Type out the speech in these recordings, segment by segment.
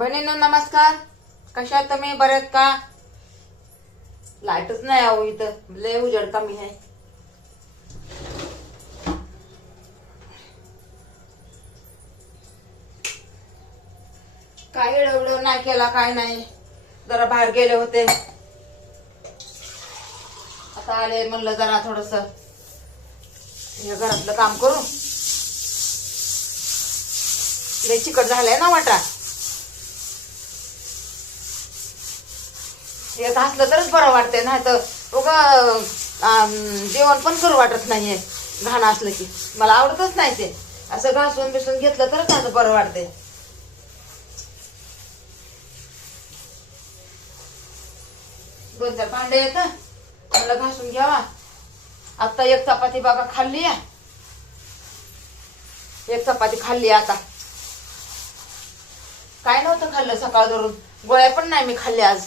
बहिणींनो नमस्कार. कशा आहात तुम्ही? बरेत का? लाईटच नाही आहो इथं, लय उजेड कमी आहे. काय एवढं नाही केला, काय नाही. जरा बाहेर गेले होते, आता आले. म्हणलं जरा थोडस घरातलं काम करू. लय चिकट झालंय ना वाटा. येत असलं तरच बरं वाटतंय, नाही तर जेवण पण करू वाटत नाहीये घाण असलं की. मला आवडतच नाही ते. असं घासून बिसून घेतलं तरच आता बरं वाटतंय. दोन चार भांडे येत मला घासून घ्यावा. आता एक चपाती बघा खाल्ली आहे. एक चपाती खाल्ली आता. काय नव्हतं खाल्लं सकाळ धरून. गोळ्या पण नाही मी खाल्ल्या आज.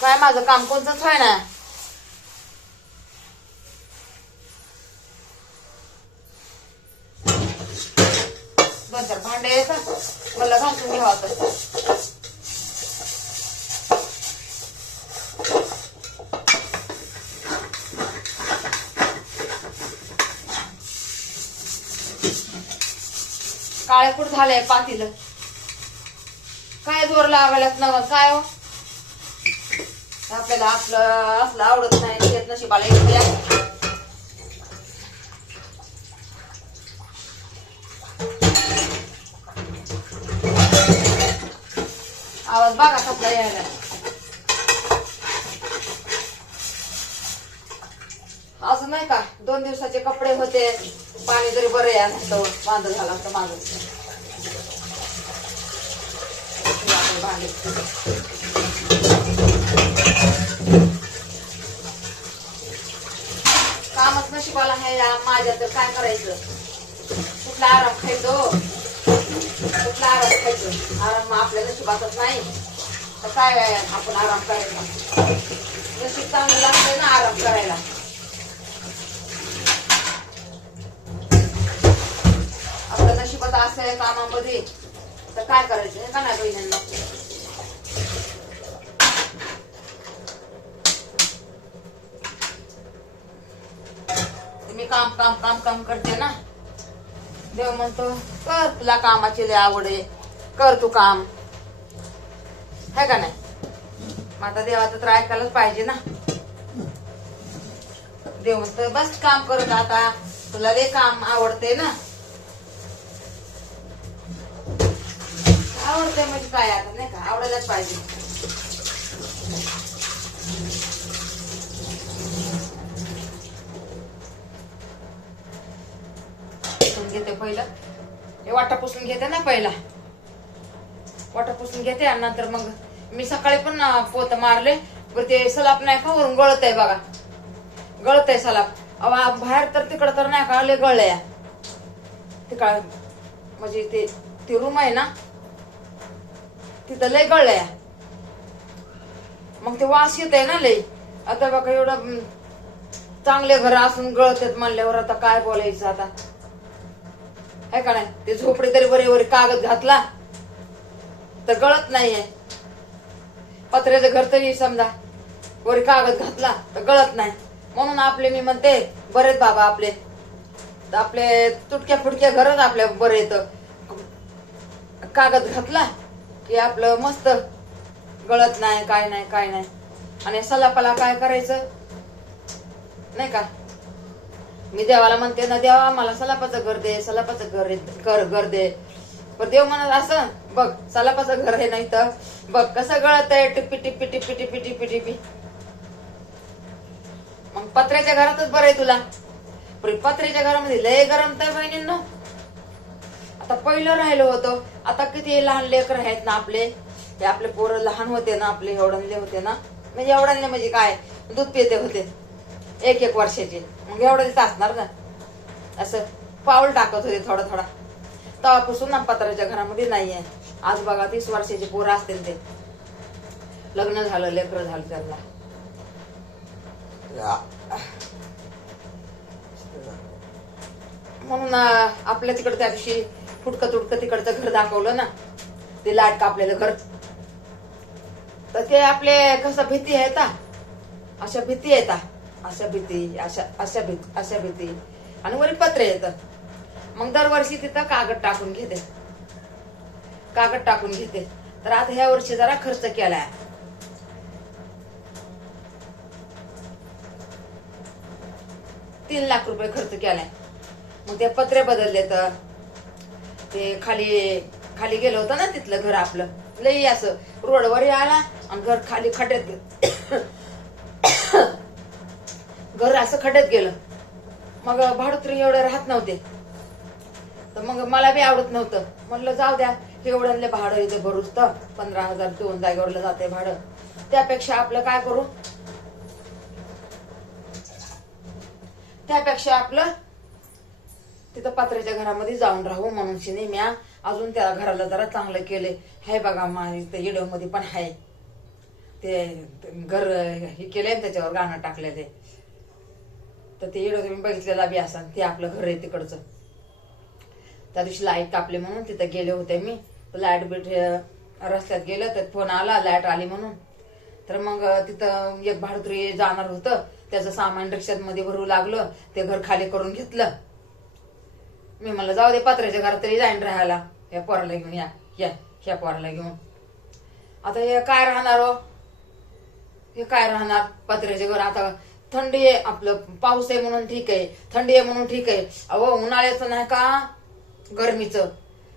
काय माझं काम कोणतंच व्हाय ना. दोन चार भांडे येतात मला घासून घ्यावा. काळे कुठ झालंय पातील. काय जोर लागायलाच ना काय हो. आपल्याला आपलं असलं आवडत नाही. येत नशिबाला येत. आवाज बघा कसला यायला. अजून नाही का 2 दिवसाचे कपडे होते. पाणी तरी बरं या नसतं बांध झाला असतं माझं. कामच नशिबाला आहे माझ्या. तर काय करायचं. कुठला आराम खायचो. कुठला आराम खायचो. आराम आपल्या नशिबातच नाही तर काय आपण आराम करायचा. नशीब चांगलं लागतंय ना आराम करायला. आपलं नशिबात असं कामामध्ये तर काय करायचं हे का नाही बहिणींना. मी काम काम काम काम करते ना. देव म्हणतो कर, तुला कामाची लय आवड आहे, कर तू काम. है का नाही. मग आता देवाचं तर ऐकायलाच पाहिजे ना. देव म्हणतो बस काम करत आता, तुला लय काम आवडते ना. आवडते म्हणजे काय आता नाही का, आवडायलाच पाहिजे. घेते पहिलं हे वाटा पुसून घेते ना. पहिला वाटा पुसून घेते आणि नंतर मग मी सकाळी पण पोत मारले. ते सलाप नाही का वरून गळत आहे बघा. गळत आहे सलाप. बाहेर तर तिकडं तर नाही का लय गळलंय. तिकडं म्हणजे ते रूम आहे ना तिथं लय गळलंय. मग ते वास येत आहे ना लय. आता बघा एवढं चांगले घर असून गळत आहेत म्हणल्यावर आता काय बोलायचं आता. है का नाही. ते झोपडे तरी बरे कागद घातला तर गळत नाहीये. पत्र्याचं घर तरी समजा वरी कागद घातला तर गळत नाही. म्हणून आपले मी म्हणते बरेच बाबा आपले तुटक्या फुटक्या घरच आपल्या बरे येत. कागद घातला की आपलं मस्त गळत नाही काय नाही काय नाही. आणि सलापाला काय करायचं नाही का. मी देवाला म्हणते ना, देवा मला सलापाचं घर दे, सलापाचं घर दे. पण देव म्हणत असं बघ सलापाचं घर आहे नाही तर बघ कसं गळत आहे टिप्पी टिप्पी टिप्पी टिप्पी टिप्पी टिप्पी. मग पत्र्याच्या घरातच बरं आहे तुला. पत्र्याच्या घरामध्ये लय गरम तर बहिणींनो. आता पहिलं राहिलं होतं. आता किती लहान लेकर आहेत ना आपले. ते आपले पोरं लहान होते ना आपले एवढणले होते ना. म्हणजे एवढणले म्हणजे काय दूध पिते होते 1-1 वर्षाचे. मग एवढं असणार ना. असं पाऊल टाकत होते थोडा थोडा. तेव्हापासून ना पत्राच्या घरामध्ये नाहीये. आज बघा 30 वर्षाचे पोरं असतील. ते लग्न झालं लेकरं झालं त्यांना. म्हणून आपल्या तिकडं त्या दिवशी फुटकं तुटकं तिकडचं घर दाखवलं ना. ते लाट कापलेलं घर. तर ते आपले कसं भीती आहेत, अशा भीती येतात, अशा भीती, अशा भीती आणि वरी पत्रे येतं. मग दरवर्षी तिथं कागद टाकून घेते. तर आता ह्या वर्षी जरा खर्च केलाय. 3 लाख रुपये खर्च केलाय. मग ते पत्रे बदलले. तर ते खाली गेलं होतं ना तिथलं घर आपलं, लई असं रोडवर आला आणि घर खाली खड्ड्यात गेलं. घर असं खड्ड्यात गेलं. मग भाडोत्री एवढे राहत नव्हते. तर मग मला बी आवडत नव्हतं. म्हणलं जाऊ द्या, एवढ्याले भाडं इथे भरूच तर 15,000 2 जागेवरला जाते भाडं. त्यापेक्षा आपलं तिथं पत्र्याच्या घरामध्ये जाऊन राहू म्हणून शिने मी अजून त्या घराला जरा चांगलं केले. हे बघा माझ्या इडो मध्ये पण आहे ते घर हे केलंय, त्याच्यावर गाणं टाकलंय ते. तर ते इडो तुम्ही बघितलेला बी असा, ते आपलं घर आहे तिकडचं. त्या दिवशी लाईट कापले म्हणून तिथं गेले होते मी. लाईट बीट रस्त्यात गेलं तर फोन आला लाईट आली म्हणून. तर मग तिथं एक भाडोत्री जाणार होतं, त्याचं सामान रिक्षात मध्ये भरू लागलं. ते घर खाली करून घेतलं. मी म्हणलं जाऊ दे, पत्र्याच्या घरात तरी जाईन राहायला. या पोराला घेऊन ह्या पोराला घेऊन. आता हे काय राहणार हो, हे काय राहणार पत्र्याचे घर. आता थंडी आहे, आपलं पाऊस आहे म्हणून ठीक आहे, थंडी आहे म्हणून ठीक आहे. अहो उन्हाळ्याचं नाही का, गरमीचं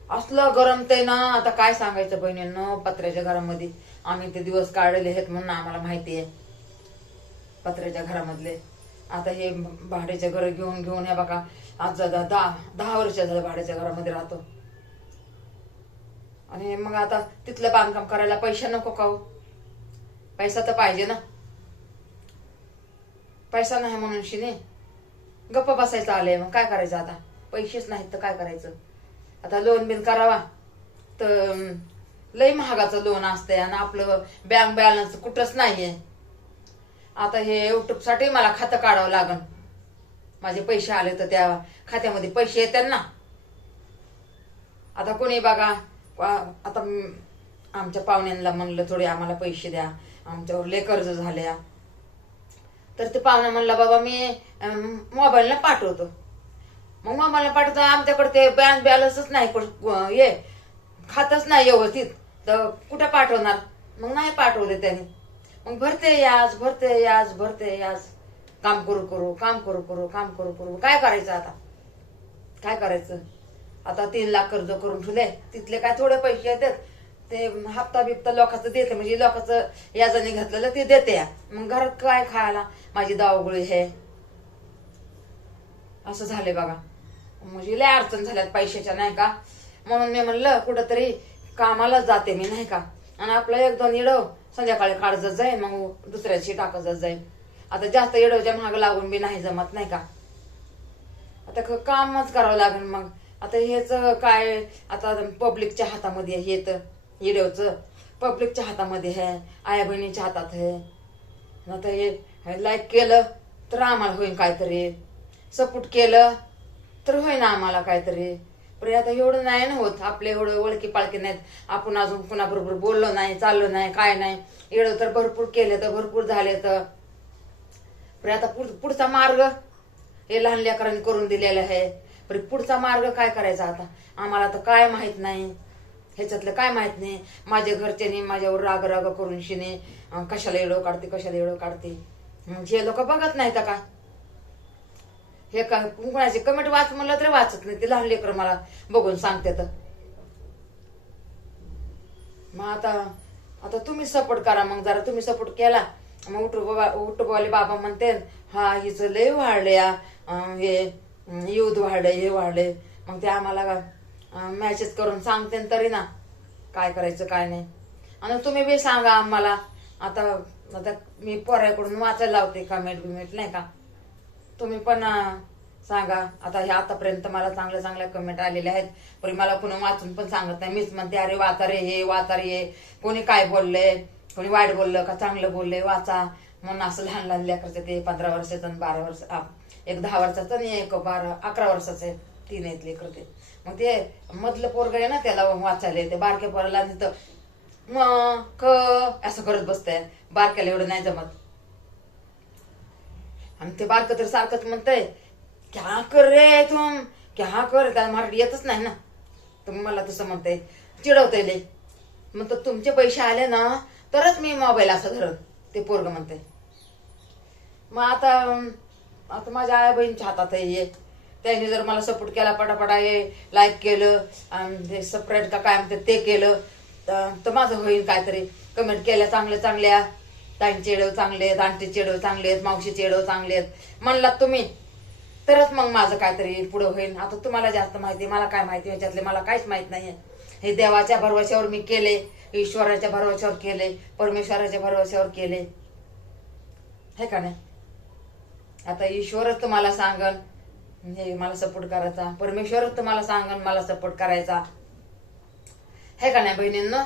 असलं गरमतय ना. आता काय सांगायचं बहिणींनो, पत्र्याच्या घरामध्ये आम्ही ते दिवस काढले आहेत म्हणून आम्हाला माहिती आहे पत्र्याच्या घरामधले. आता हे भाड्याच्या घर घेऊन हे बघा, आज 10 वर्ष झालं भाड्याच्या घरामध्ये राहतो. आणि मग आता तिथलं बांधकाम करायला पैसे नको का हो? पैसा तर पाहिजे ना. पैसा नाही म्हणून शिने गप्प बसायचं आलंय. मग काय करायचं आता, पैसेच नाहीत तर काय करायचं. आता लोन बिन करावा तर लई महागाचं लोन असतंय आणि आपलं बँक बॅलन्स कुठंच नाहीये. आता हे युट्यूब साठी मला खातं काढावं लागल. माझे पैसे आले तर त्या खात्यामध्ये पैसे येतात ना. आता कोणी बघा, आता आमच्या पाहुण्यांना म्हणलं थोडे आम्हाला पैसे द्या, आमच्यावर लय कर्ज झाल्या. तर ते पाहुणा म्हणला बाबा मी मोबाईलला पाठवतो. मग मोबाईलला पाठवतो, आमच्याकडे ते बँक बॅलन्सच नाही, हे खातच नाही व्यवस्थित, तर कुठं पाठवणार. मग नाही पाठवले त्याने. मग भरते याज काम करू काय करायचं आता, काय करायचं. आता 3 लाख कर्ज करून ठेवले, तिथले काय थोडे पैसे येतात. ते हप्ता बिप्ता लोकांचं देते, म्हणजे लोकांचं याजाने घातलेलं ते देते. मग घरात काय खायला माझी दावगुळी हे असं झाले बघा. म्हणजे लय अडचण झाल्यात पैशाच्या नाही का. म्हणून मी म्हणलं कुठंतरी कामाला जाते मी नाही का, आणि आपलं 1-2 इडव संध्याकाळी काढत जाईल, मग दुसऱ्याची टाकत जाईल. आता जास्त इडवच्या महाग लागून बी नाही जमत नाही का. आता कामच करावं लागेल. मग आता हेच काय, आता पब्लिकच्या हातामध्ये हे तर इडवचं पब्लिकच्या हातामध्ये आहे, आया बहिणीच्या हातात आहे. आता हे लाईक केलं तर आम्हाला होईल काहीतरी, सपोर्ट केलं तर होईन आम्हाला काहीतरी. पण आता एवढं नाही ना होत, आपले एवढं ओळखी पाळखी नाहीत. आपण अजून कुणाबरोबर बोललो नाही, चाललो नाही, काय नाही. एवढं तर भरपूर केले तर भरपूर झाले. तर पण आता पुढचा मार्ग हे लहान लेकरांनी करून दिलेला आहे. पण पुढचा मार्ग काय करायचा आता आम्हाला तर काय माहित नाही, ह्याच्यातलं काय माहित नाही. माझ्या घरच्यांनी माझ्यावर राग करून शिने कशाला एवढं काढते. जे लोक बघत नाहीत का, हे का कुणाचे कमेंट वाच म्हणलं तरी वाचत नाही. ते लहान लेकर मला बघून सांगते. तर मग आता तुम्ही सपोर्ट करा. मग जरा तुम्ही सपोर्ट केला, मग उठूबाले बाबा म्हणते हा हिचं लय वाढले, हे युद्ध वाढले, हे वाढले. मग ते आम्हाला मॅसेज करून सांगते तरी ना काय करायचं काय नाही. आणि तुम्ही बी सांगा आम्हाला. आता मी पोराकडून वाचायला लावते कमेंट नाही का, तुम्ही पण सांगा. आता हे आतापर्यंत मला चांगल्या कमेंट आलेल्या आहेत, पण मला कोणी वाचून पण सांगत नाही. मीच म्हणते अरे वाचा रे हे, कोणी काय बोललंय, कोणी वाईट बोललं का चांगलं बोललंय वाचा म्हणून. असं लहान लेकरचं ते 15 वर्षाचं 12 वर्ष, एक 10 वर्षाचं आणि एक 11 वर्षाचं 3 आहेत लेकर. ते मग ते मधलं पोरग आहे ना त्याला वाचायला येते, बारक्या पोराला तिथं म क असं करत बसतंय, बारक्याला एवढं नाही जमत. आणि ते बारकं तर सारखंच म्हणतंय क्या कर रे तुम, क्या कर, त्या मराठी येतच नाही ना, तुम्ही मला तसं म्हणताय, चिडवतंय लय. मग तर तुमचे पैसे आले ना तरच मी मोबाईल असं धरत, ते पोरग म्हणते. मग आता माझ्या आई बहिणीच्या हातात आहे, त्यांनी जर मला सपोर्ट केला, पटापटा लाईक केलं आणि ते सबस्क्राईब का काय म्हणते ते केलं तर माझं होईल काहीतरी. कमेंट केल्या चांगल्या चांगल्या, ताईंचे चेडव चांगले आहेत, आंटी चेडव चांगले आहेत, मावशी चेडव चांगले आहेत म्हणलात तुम्ही, तरच मग माझं काहीतरी पुढं होईल. आता तुम्हाला जास्त माहिती, मला काय माहिती ह्याच्यातले, मला काहीच माहित नाहीये. हे देवाच्या भरवशावर मी केले, ईश्वराच्या भरवशावर केले, परमेश्वराच्या भरवशावर केले, हे का नाही. आता ईश्वरच तुम्हाला सांगन हे मला सपोर्ट करायचा, परमेश्वरच तुम्हाला सांगन मला सपोर्ट करायचा, हे का नाही बहिणींनो.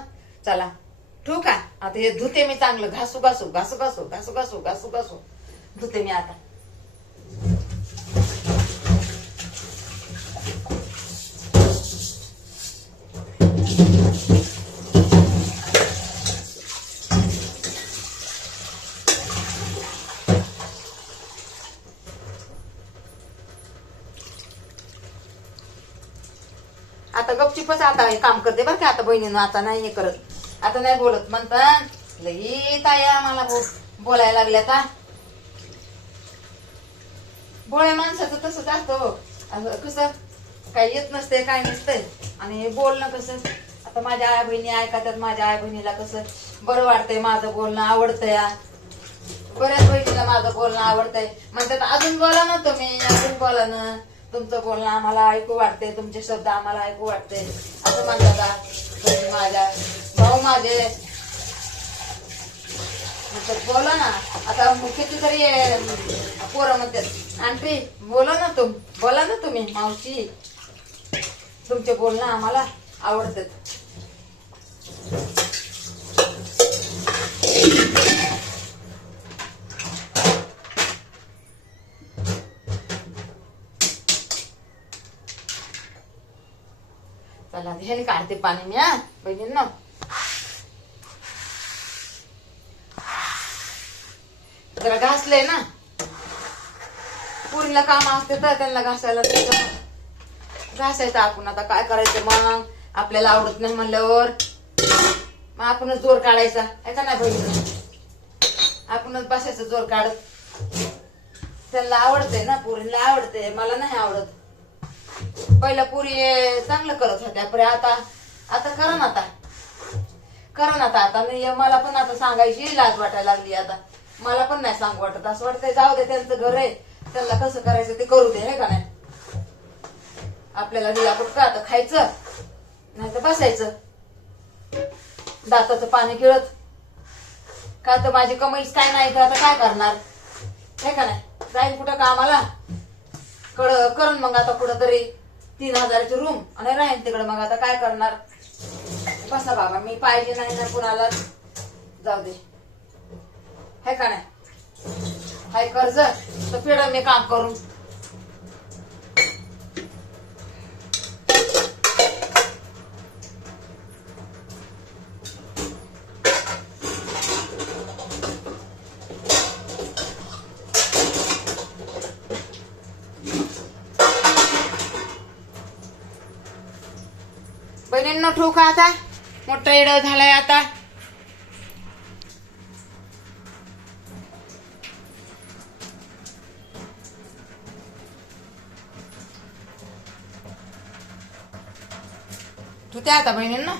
चला ठेवू का, आता हे धुते मी चांगलं, घासू घासू घासू घासू घासू घासू घासू घासू धुते मी आता. आता गपचिपच आता हे काम करते बरं का आता बहिणीनं, आता नाही हे करत, आता नाही बोलत. म्हणतात लई ताया मला बोलायला लागल्या. आता भोळ्या माणसाचं तसंच असतं, कसं काही येत नसते काय नसतंय, आणि बोलणं कसं. आता माझ्या आई बहिणी ऐकतात, माझ्या आई बहिणीला कसं बरं वाटतंय, माझं बोलणं आवडतंय, बऱ्याच बहिणीला माझं बोलणं आवडतंय. म्हणतात अजून बोला ना तुम्ही, अजून बोला ना, तुमचं बोलणं आम्हाला ऐकू वाटते, तुमचे शब्द आम्हाला ऐकू वाटते असं म्हणतात. माझ्या भाऊ माझे म्हणतात बोला ना. आता कितीतरी पोरं म्हणतात आंटी बोला ना बोला ना तुम्ही, मावशी तुमचे बोलणं आम्हाला आवडतात. चला ह्याने काढते पाणी मी, हा बहिणींनो. जरा घासलंय ना, पुरीला काम असते तर त्यांना घासायला घासायचं आपण. आता काय करायचं मग, आपल्याला आवडत नाही म्हणल्यावर मग आपणच जोर काढायचा, ऐका ना बहिणींनो, आपणच बसायचं जोर काढत. त्यांना आवडतंय ना, पुरीला आवडते, मला नाही आवडत. पहिला पुरी चांगलं करत होत्या, पण आता करा ना, आता नाही. मला पण आता सांगायची लाज वाटायला लागली. आता मला पण नाही सांगू वाटत, असं वाटतंय जाऊ दे, त्यांचं घर आहे, त्यांना कसं करायचं ते करू दे, हे का नाही. आपल्याला दिला कुठं आता खायचं नाही तर बसायचं दाताचं पाणी गिळत. का तर माझी कमाईच काय नाही तर आता काय करणार, हे का नाही. जाईल कुठं कामाला करून मग आता कुठं तरी 3000ची रूम आणि राहीन तिकडे. मग आता काय करणार, बसा बाबा, मी पाहिजे नाही ना कुणाला, जाऊ दे, हे का नाही. हाय कर्ज तर फेड मी काम करून. बहिणींनो ठेवू का आता, मोठा येडा झालाय आता. ठेवते आता बहिणींनो.